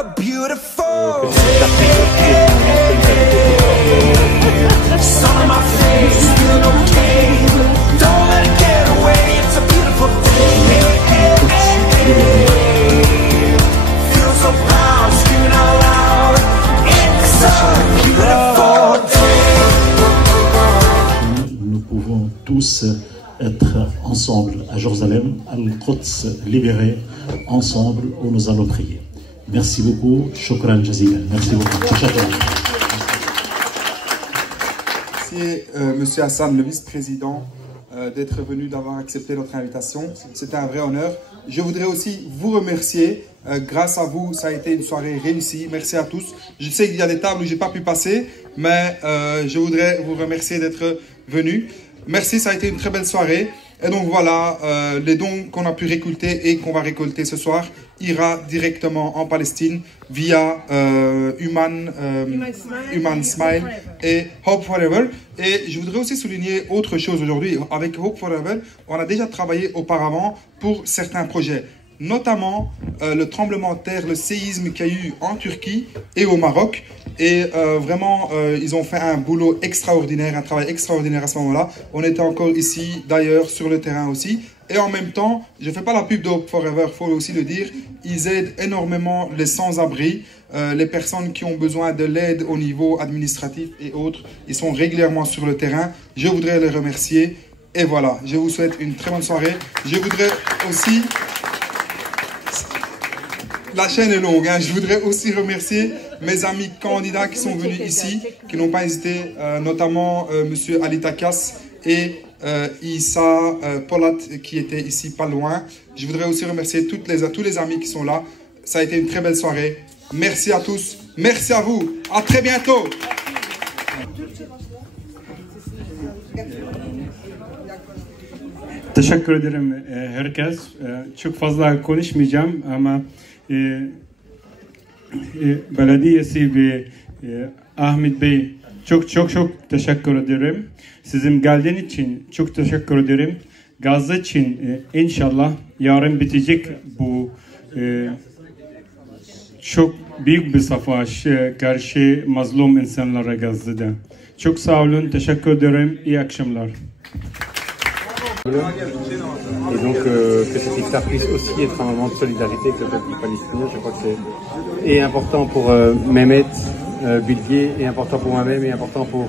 so beautiful. Sun on my face, feeling okay. Don't let it get away, it's a beautiful day. Feel so proud, screaming out loud. It's a beautiful day. Nous pouvons tous être ensemble à Jérusalem, à Al-Quds libéré, ensemble où nous allons prier. Merci beaucoup, shukran jazilan. Merci beaucoup. Merci Monsieur Hassan, le vice-président, d'être venu, d'avoir accepté notre invitation. C'était un vrai honneur. Je voudrais aussi vous remercier. Grâce à vous, ça a été une soirée réussie. Merci à tous. Je sais qu'il y a des tables où je n'ai pas pu passer, mais je voudrais vous remercier d'être venus. Merci, ça a été une très belle soirée. Et donc voilà, les dons qu'on a pu récolter et qu'on va récolter ce soir ira directement en Palestine via Human Smile et Hope Forever. Et je voudrais aussi souligner autre chose aujourd'hui. Avec Hope Forever, on a déjà travaillé auparavant pour certains projets, notamment le tremblement de terre, le séisme qu'il y a eu en Turquie et au Maroc. Et vraiment, ils ont fait un boulot extraordinaire, un travail extraordinaire à ce moment-là. On était encore ici, d'ailleurs, sur le terrain aussi. Et en même temps, je ne fais pas la pub de Hope Forever, il faut aussi le dire, ils aident énormément les sans-abri, les personnes qui ont besoin de l'aide au niveau administratif et autres. Ils sont régulièrement sur le terrain. Je voudrais les remercier. Et voilà, je vous souhaite une très bonne soirée. Je voudrais aussi... La chaîne est longue, hein. Je voudrais aussi remercier mes amis candidats qui sont venus ici, qui n'ont pas hésité, notamment Monsieur Ali Takas et Issa Polat qui étaient ici pas loin. Je voudrais aussi remercier tous les amis qui sont là. Ça a été une très belle soirée. Merci à tous, merci à vous, à très bientôt. Teşekkür ederim herkes. Çok fazla konuşmayacağım ama belediyesi ve Ahmet Bey çok teşekkür ederim. Sizin geldiğiniz için çok teşekkür ederim. Gazze için inşallah yarın bitecek bu çok büyük bir savaş karşı mazlum insanlara Gazze'de. Çok sağ olun, teşekkür ederim. İyi akşamlar. Et donc que cette iftar puisse aussi être un moment de solidarité avec le peuple palestinien. Je crois que c'est important pour Mehmet Bilgué, et important pour moi-même, et important pour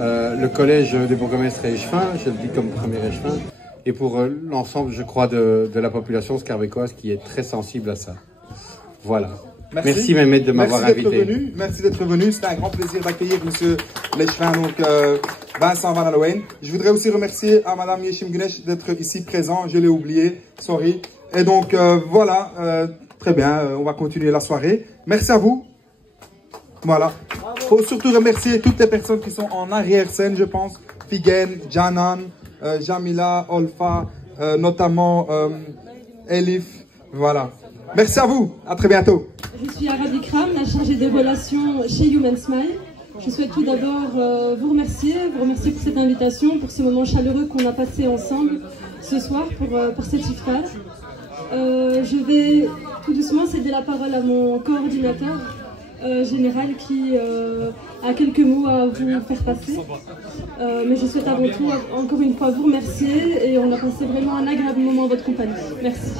le collège des bourgmestres et échevins, je le dis comme premier échevin, et pour l'ensemble, je crois, de la population scarbecoise qui est très sensible à ça. Voilà. Merci Mehmet de m'avoir invité. Merci d'être venu. C'était un grand plaisir d'accueillir Monsieur l'échevin, donc Vincent Van Allowen. Je voudrais aussi remercier à Madame Yeshim Gunesh d'être ici présent. Je l'ai oublié, sorry. Et donc voilà, très bien, on va continuer la soirée. Merci à vous. Voilà. Il faut surtout remercier toutes les personnes qui sont en arrière-scène, je pense. Figen, Janan, Jamila, Olfa, notamment Elif. Voilà. Merci à vous. À très bientôt. Je suis Arabi Kram, la chargée des relations chez Human Smile. Je souhaite tout d'abord vous remercier pour cette invitation, pour ce moment chaleureux qu'on a passé ensemble ce soir pour cette iftar. Je vais tout doucement céder la parole à mon coordinateur général qui a quelques mots à vous faire passer. Mais je souhaite avant tout, encore une fois, vous remercier et on a passé vraiment un agréable moment en votre compagnie. Merci.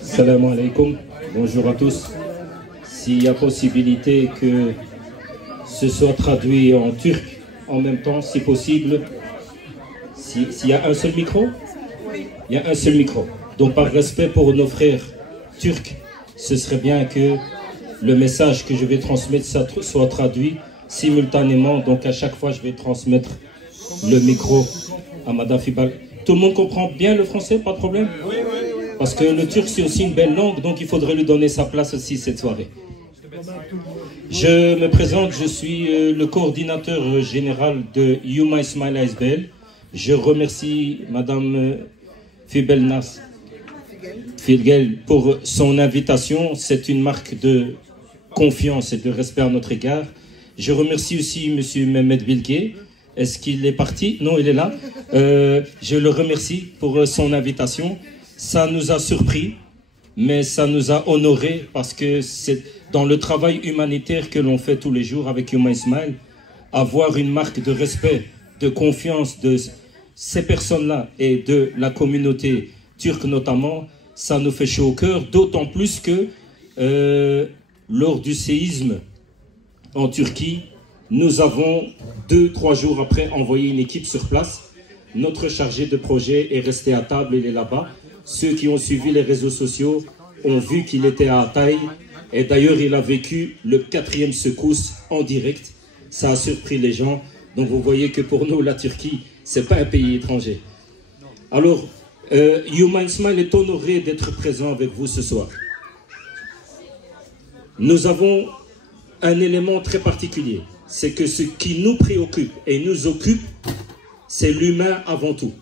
Salam alaikum, bonjour à tous. S'il y a possibilité que ce soit traduit en turc en même temps, si possible. S'il y a un seul micro? Il y a un seul micro. Donc par respect pour nos frères turcs, ce serait bien que le message que je vais transmettre soit traduit simultanément. Donc à chaque fois, je vais transmettre le micro à Madame Fibal. Tout le monde comprend bien le français, pas de problème? Parce que le turc, c'est aussi une belle langue, donc il faudrait lui donner sa place aussi cette soirée. Je me présente, je suis le coordinateur général de Human Smile ASBL. Je remercie Madame Filgel pour son invitation. C'est une marque de confiance et de respect à notre égard. Je remercie aussi Monsieur Mehmet Bilgué. Est-ce qu'il est parti? Non, il est là. Je le remercie pour son invitation. Ça nous a surpris. mais ça nous a honorés parce que c'est dans le travail humanitaire que l'on fait tous les jours avec Yuma Ismail, avoir une marque de respect, de confiance de ces personnes-là et de la communauté turque notamment, ça nous fait chaud au cœur, d'autant plus que lors du séisme en Turquie, nous avons 2-3 jours après envoyé une équipe sur place. Notre chargé de projet est resté à table, il est là-bas. Ceux qui ont suivi les réseaux sociaux ont vu qu'il était à Hatay. Et d'ailleurs, il a vécu le 4e secousse en direct. Ça a surpris les gens. Donc vous voyez que pour nous, la Turquie, c'est pas un pays étranger. Alors, Yuma Ismail est honoré d'être présent avec vous ce soir. Nous avons un élément très particulier. C'est que ce qui nous préoccupe et nous occupe, c'est l'humain avant tout.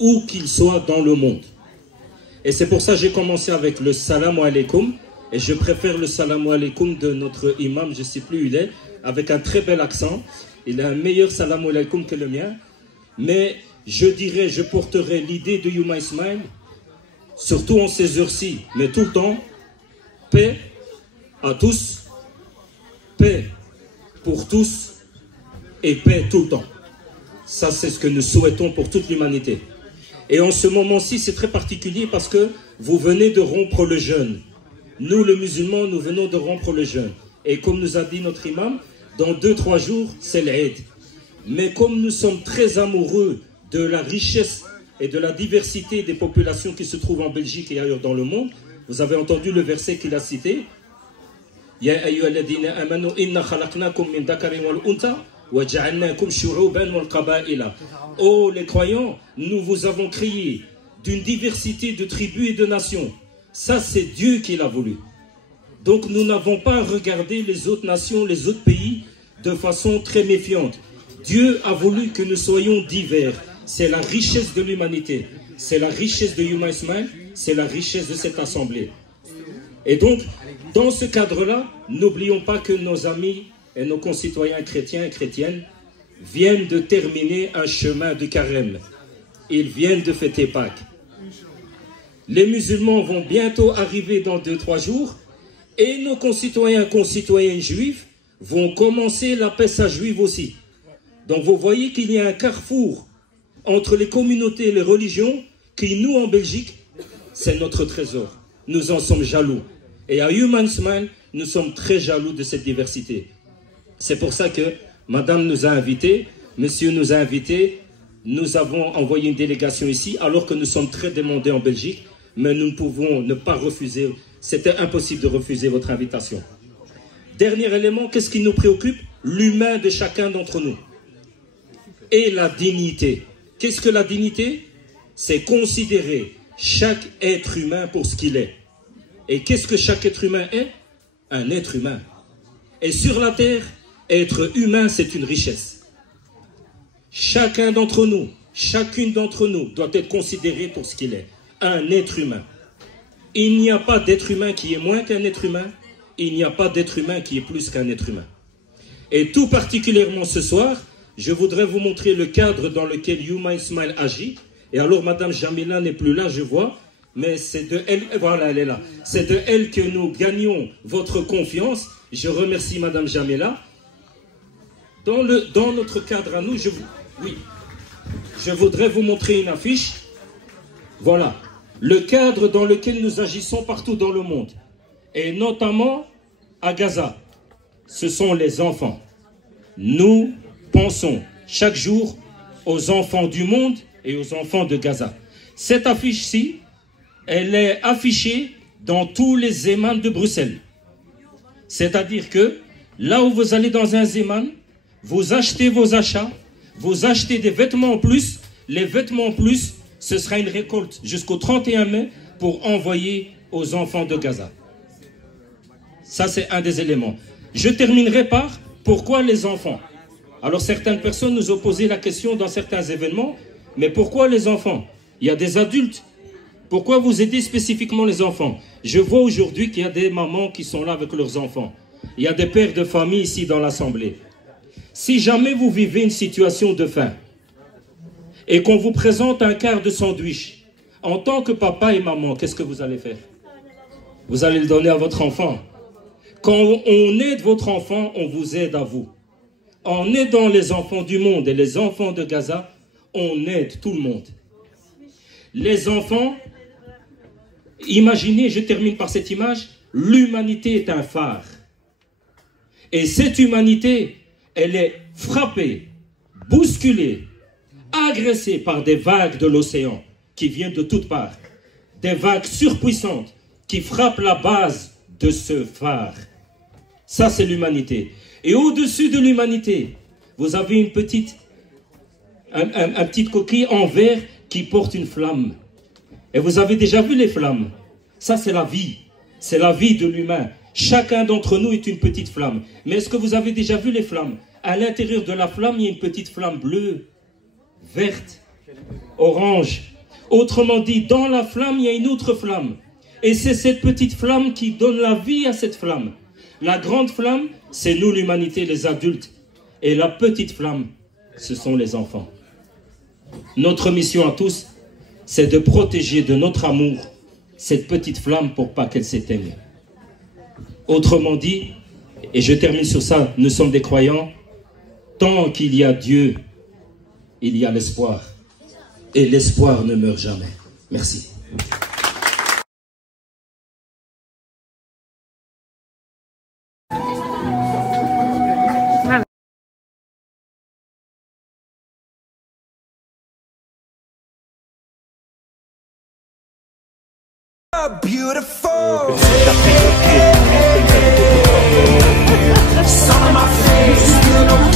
Où qu'il soit dans le monde. Et c'est pour ça que j'ai commencé avec le salam alaikum. Et je préfère le salam alaikum de notre imam, je ne sais plus où il est, avec un très bel accent. Il a un meilleur salam alaikum que le mien. Mais je dirais, je porterai l'idée de Yuma Ismail, surtout en ces heures-ci, mais tout le temps, paix à tous, paix pour tous et paix tout le temps. Ça, c'est ce que nous souhaitons pour toute l'humanité. Et en ce moment-ci, c'est très particulier parce que vous venez de rompre le jeûne. Nous, les musulmans, nous venons de rompre le jeûne. Et comme nous a dit notre imam, dans 2-3 jours, c'est l'Aïd. Mais comme nous sommes très amoureux de la richesse et de la diversité des populations qui se trouvent en Belgique et ailleurs dans le monde, vous avez entendu le verset qu'il a cité. Ya ayyuhalladhina amanu inna khalaqnakum min dhakarin wal untha wa ja'alnakum shu'uban wal qaba'ila. Oh les croyants, nous vous avons créé d'une diversité de tribus et de nations. Ça c'est Dieu qui l'a voulu. Donc nous n'avons pas regardé les autres nations, les autres pays de façon très méfiante. Dieu a voulu que nous soyons divers. C'est la richesse de l'humanité. C'est la richesse de Yuma Ismail. C'est la richesse de cette assemblée. Et donc, dans ce cadre-là, n'oublions pas que nos amis et nos concitoyens chrétiens et chrétiennes viennent de terminer un chemin de carême. Ils viennent de fêter Pâques. Les musulmans vont bientôt arriver dans 2-3 jours et nos concitoyens et concitoyennes juifs vont commencer la Pessa juive aussi. Donc vous voyez qu'il y a un carrefour entre les communautés et les religions qui, nous en Belgique, c'est notre trésor. Nous en sommes jaloux. Et à Yuma Ismail, nous sommes très jaloux de cette diversité. C'est pour ça que madame nous a invités, monsieur nous a invités, nous avons envoyé une délégation ici, alors que nous sommes très demandés en Belgique, mais nous ne pouvons ne pas refuser. C'était impossible de refuser votre invitation. Dernier élément, qu'est-ce qui nous préoccupe? L'humain de chacun d'entre nous. Et la dignité. Qu'est-ce que la dignité? C'est considérer chaque être humain pour ce qu'il est. Et qu'est-ce que chaque être humain est? Un être humain. Et sur la terre, être humain, c'est une richesse. Chacun d'entre nous, chacune d'entre nous doit être considéré pour ce qu'il est. Un être humain. Il n'y a pas d'être humain qui est moins qu'un être humain. Il n'y a pas d'être humain qui est plus qu'un être humain. Et tout particulièrement ce soir, je voudrais vous montrer le cadre dans lequel Yuma Ismail agit. Et alors, Madame Jamila n'est plus là, je vois, mais c'est de elle, voilà, elle est là. C'est de elle que nous gagnons votre confiance. Je remercie Madame Jamila. Dans notre cadre à nous, je voudrais vous montrer une affiche. Voilà, le cadre dans lequel nous agissons partout dans le monde, et notamment à Gaza. Ce sont les enfants. Nous pensons chaque jour aux enfants du monde et aux enfants de Gaza. Cette affiche-ci, elle est affichée dans tous les Zeman de Bruxelles. C'est-à-dire que là où vous allez dans un Zeman, vous achetez vos achats, vous achetez des vêtements en plus. Les vêtements en plus, ce sera une récolte jusqu'au 31 mai pour envoyer aux enfants de Gaza. Ça, c'est un des éléments. Je terminerai par pourquoi les enfants? Alors, certaines personnes nous ont posé la question dans certains événements, mais pourquoi les enfants? Il y a des adultes. Pourquoi vous aidez spécifiquement les enfants? Je vois aujourd'hui qu'il y a des mamans qui sont là avec leurs enfants. Il y a des pères de famille ici dans l'Assemblée. Si jamais vous vivez une situation de faim et qu'on vous présente un quart de sandwich En tant que papa et maman, qu'est-ce que vous allez faire? Vous allez le donner à votre enfant. Quand on aide votre enfant, on vous aide à vous. En aidant les enfants du monde et les enfants de Gaza, on aide tout le monde. Les enfants, imaginez, je termine par cette image, l'humanité est un phare. Et cette humanité, elle est frappée, bousculée, agressée par des vagues de l'océan qui viennent de toutes parts. Des vagues surpuissantes qui frappent la base de ce phare. Ça, c'est l'humanité. Et au-dessus de l'humanité, vous avez une petite, un petite coquille en verre qui porte une flamme. Et vous avez déjà vu les flammes. Ça, c'est la vie. C'est la vie de l'humain. Chacun d'entre nous est une petite flamme. Mais est-ce que vous avez déjà vu les flammes? À l'intérieur de la flamme, il y a une petite flamme bleue, verte, orange. Autrement dit, dans la flamme, il y a une autre flamme. Et c'est cette petite flamme qui donne la vie à cette flamme. La grande flamme, c'est nous, l'humanité, les adultes. Et la petite flamme, ce sont les enfants. Notre mission à tous, c'est de protéger de notre amour cette petite flamme pour pas qu'elle s'éteigne. Autrement dit, et je termine sur ça, nous sommes des croyants, tant qu'il y a Dieu, il y a l'espoir. Et l'espoir ne meurt jamais. Merci. Beautiful. Sun on my face, feeling okay.